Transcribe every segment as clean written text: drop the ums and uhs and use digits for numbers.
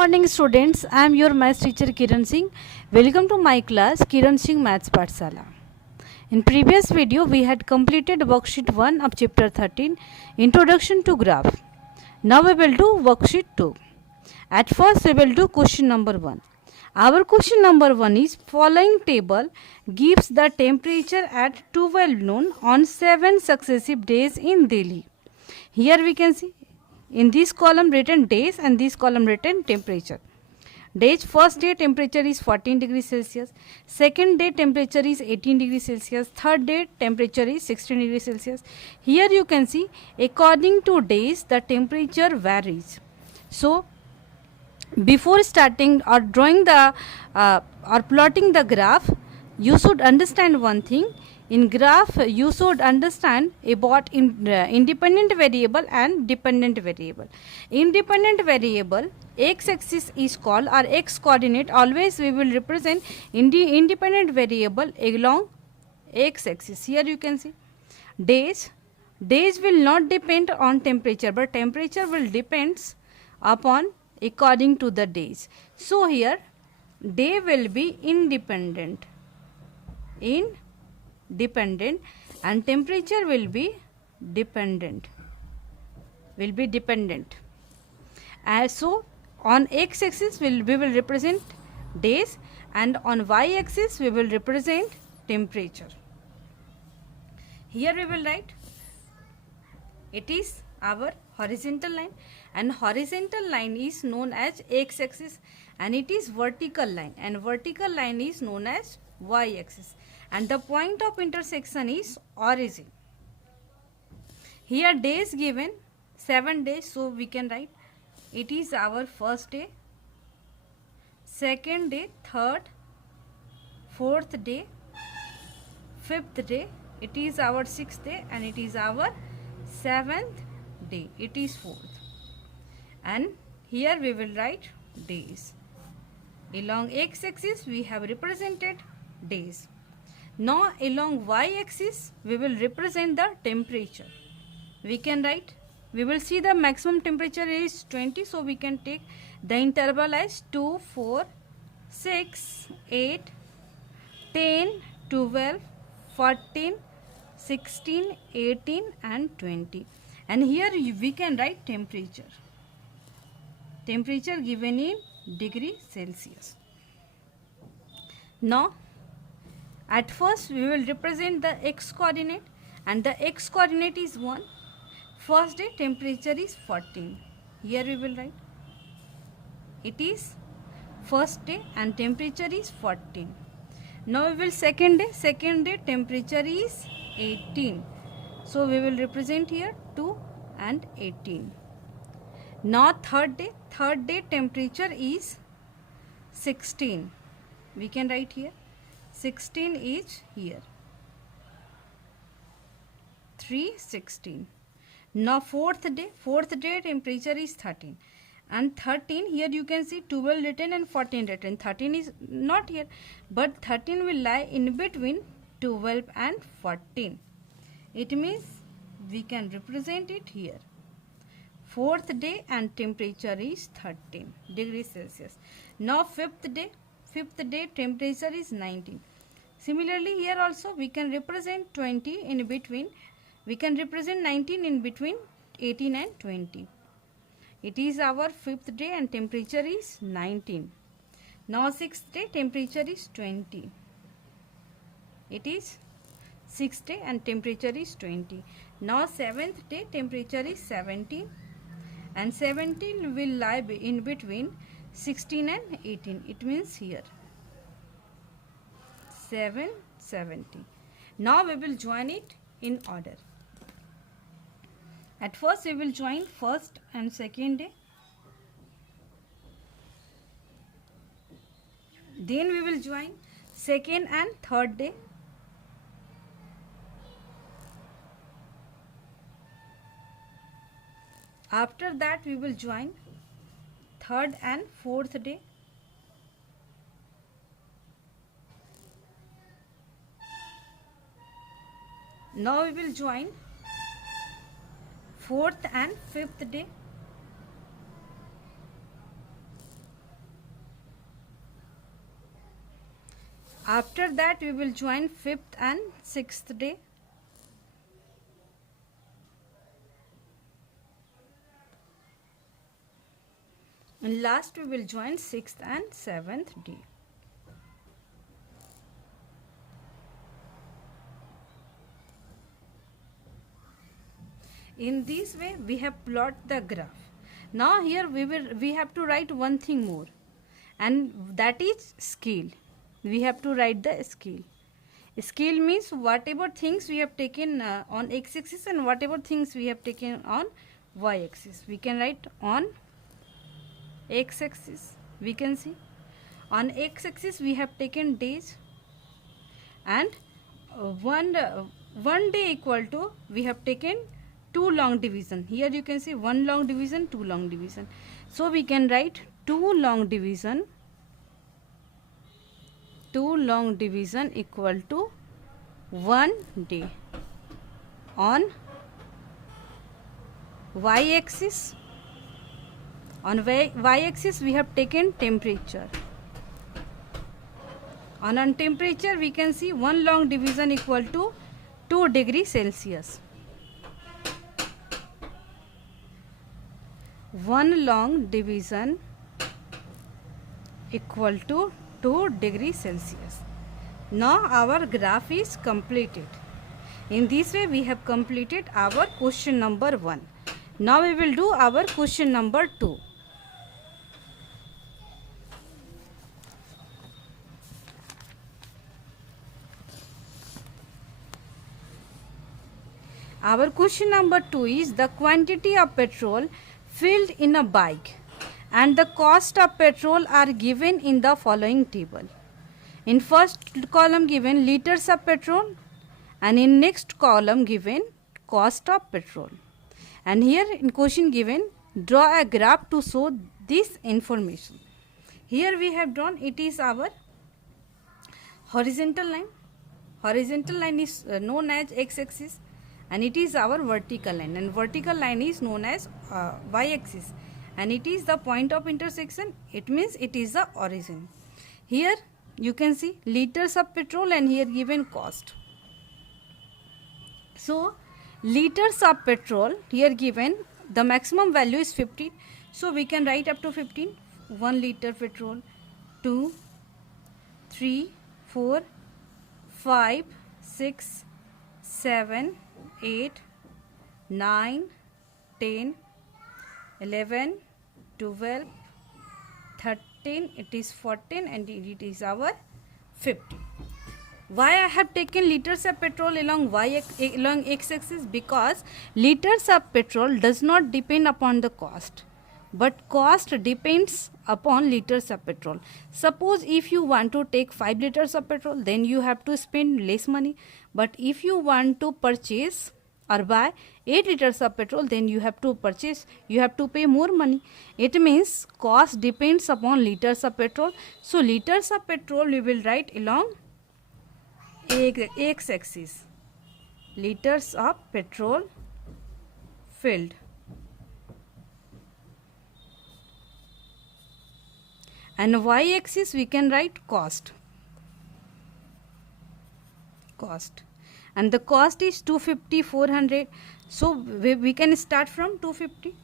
Morning students, I am your maths teacher Kiran Singh. Welcome to my class Kiran Singh Maths Pathshala. In previous video we had completed worksheet 1 of chapter 13 Introduction to Graph. Now we will do worksheet 2. At first we will do question number 1. Our question number 1 is following table gives the temperature at 12 noon on 7 successive days in Delhi. Here we can see in this column written days and this column written temperature. Days, first day temperature is 14 degrees Celsius, second day temperature is 18 degrees Celsius, third day temperature is 16 degrees Celsius. Here you can see according to days the temperature varies. So before starting or drawing the or plotting the graph, you should understand one thing. In graph you should understand about independent variable and dependent variable. Independent variable x axis is called, or x coordinate always we will represent independent variable along x axis. Here you can see days will not depend on temperature, but temperature will depends upon according to the days. So here day will be independent and temperature will be dependent. So on x axis we will represent days and on y axis we will represent temperature. Here we will write it is our horizontal line, and horizontal line is known as x axis, and it is vertical line, and vertical line is known as y axis, and the point of intersection is origin. Here days given 7 days, so we can write it is our first day, second day, third, fourth day, fifth day, it is our sixth day, and it is our seventh day, it is fourth. And here we will write days. Along x axis we have represented days. Now along y axis we will represent the temperature. We can write, we will see the maximum temperature is 20, so we can take the interval as 2, 4, 6, 8, 10, 12, 14, 16, 18 and 20. And here we can write temperature given in degree Celsius. Now at first we will represent the x coordinate, and the x coordinate is 1. First day temperature is 14. Here we will write it is first day and temperature is 14. Now we will second day temperature is 18. So we will represent here 2 and 18. Now third day temperature is 16. We can write here 16 is here, 3, 16. Now fourth day temperature is 13, and 13 here you can see 12 written and 14 written. 13 is not here, but 13 will lie in between 12 and 14. It means we can represent it here. Fourth day and temperature is 13 degrees Celsius. Now fifth day temperature is 19. Similarly here also we can represent 20 in between, we can represent 19 in between 18 and 20. It is our fifth day and temperature is 19. Now sixth day temperature is 20. It is sixth day and temperature is 20. Now seventh day temperature is 17, and 17 will lie in between 16 and 18. It means here 7, 17. Now we will join it in order. At first we will join first and second day. Then we will join second and third day. After that we will join third and fourth day. Now we will join fourth and fifth day. After that we will join 5th and 6th day. And last we will join 6th and 7th day. In this way we have plot the graph. Now here we have to write one thing more, and that is scale. We have to write the scale. Scale means whatever things we have taken on x-axis and whatever things we have taken on y-axis. We can write on x-axis. We can see on x-axis we have taken days, and one day equal to we have taken 2 long division. Here you can see 1 long division, 2 long division. So we can write 2 long division equal to 1 day. On y-axis, we have taken temperature. On temperature we can see 1 long division equal to 2 degrees Celsius. 1 long division equal to 2 degrees Celsius. Now our graph is completed. In this way we have completed our question number 1. Now we will do our question number 2. Our question number 2 is the quantity of petrol filled in a bike and the cost of petrol are given in the following table. In first column given liters of petrol, and in next column given cost of petrol. And here in question given, draw a graph to show this information. Here we have drawn, it is our horizontal line. Horizontal line is known as x-axis, and it is our vertical line, and vertical line is known as y-axis, and it is the point of intersection. It means it is the origin. Here you can see liters of petrol, and here given cost. So liters of petrol here given, the maximum value is 15, so we can write up to 15. 1 liter petrol, 2, 3, 4, 5, 6, 7, 8, 9, 10, 11, 12, 13, it is 14, and it is our 50. Why I have taken liters of petrol along x-axis? Because liters of petrol does not depend upon the cost, but cost depends upon liters of petrol. Suppose if you want to take 5 liters of petrol, then you have to spend less money. But if you want to purchase or buy 8 liters of petrol, then you have to pay more money. It means cost depends upon liters of petrol. So liters of petrol we will write along x-axis. Liters of petrol filled. And y-axis we can write cost. And the cost is 250, 400. So we can start from 250,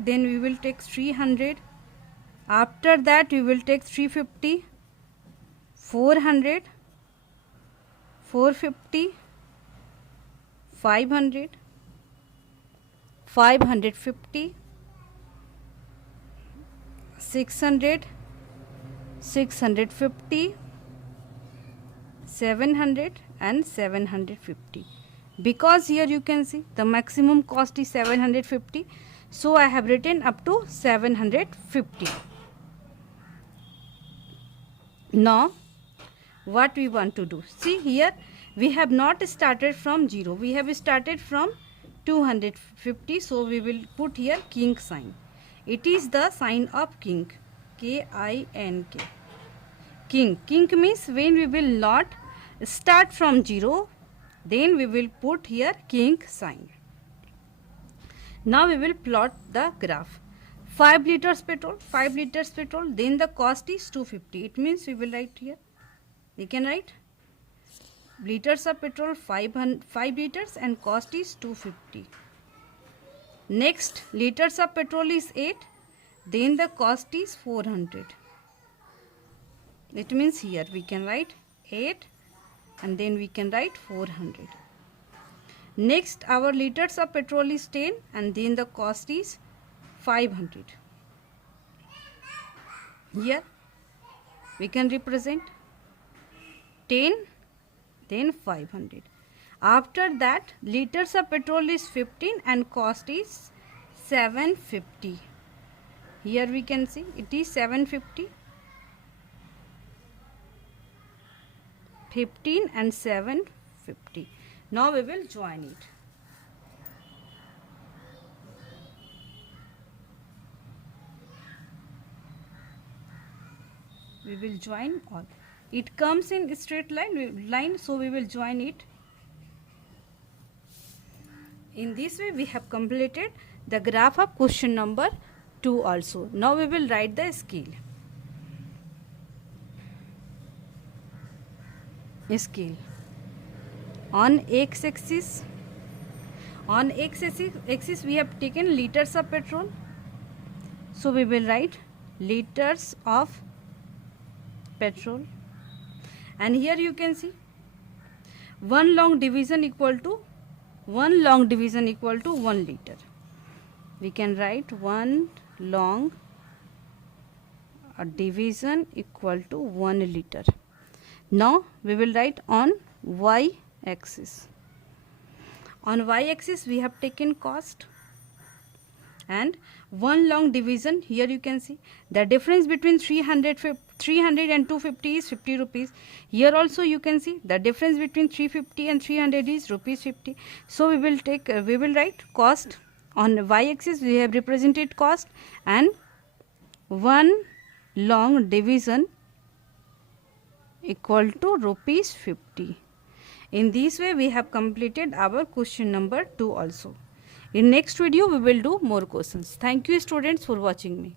then we will take 300. After that we will take 350, 400, 450, 500, 550, 600, 650, 700 and 750. Because here you can see the maximum cost is 750, so I have written up to 750. Now what we want to do, see here we have not started from 0, we have started from 250, so we will put here king sign. It is the sign of king, K-I-N-K. King means when we will not start from 0, then we will put here king sign. Now we will plot the graph. 5 liters petrol, 5 liters petrol, then the cost is 250. It means we will write here, we can write liters of petrol 5 liters and cost is 250. Next, liters of petrol is 8, then the cost is 400. It means here we can write 8 and then we can write 400. Next, our liters of petrol is 10 and then the cost is 500. Here we can represent 10 then 500. After that, liters of petrol is 15 and cost is 750. Here we can see it is 750. 15 and 750. Now we will join it. We will join all. It comes in straight line, so we will join it. In this way we have completed the graph of question number 2 also. Now we will write the scale. Scale. On x-axis we have taken liters of petrol. So we will write liters of petrol. And here you can see one long division equal to 1 liter. We can write 1 long division equal to 1 liter. Now we will write on y-axis. On y-axis we have taken cost and 1 long division. Here you can see the difference between 300 and 250 is 50 rupees. Here also you can see the difference between 350 and 300 is rupees 50. So we will write cost. On y-axis we have represented cost and 1 long division equal to rupees 50. In this way we have completed our question number 2 also. In next video we will do more questions. Thank you students for watching me.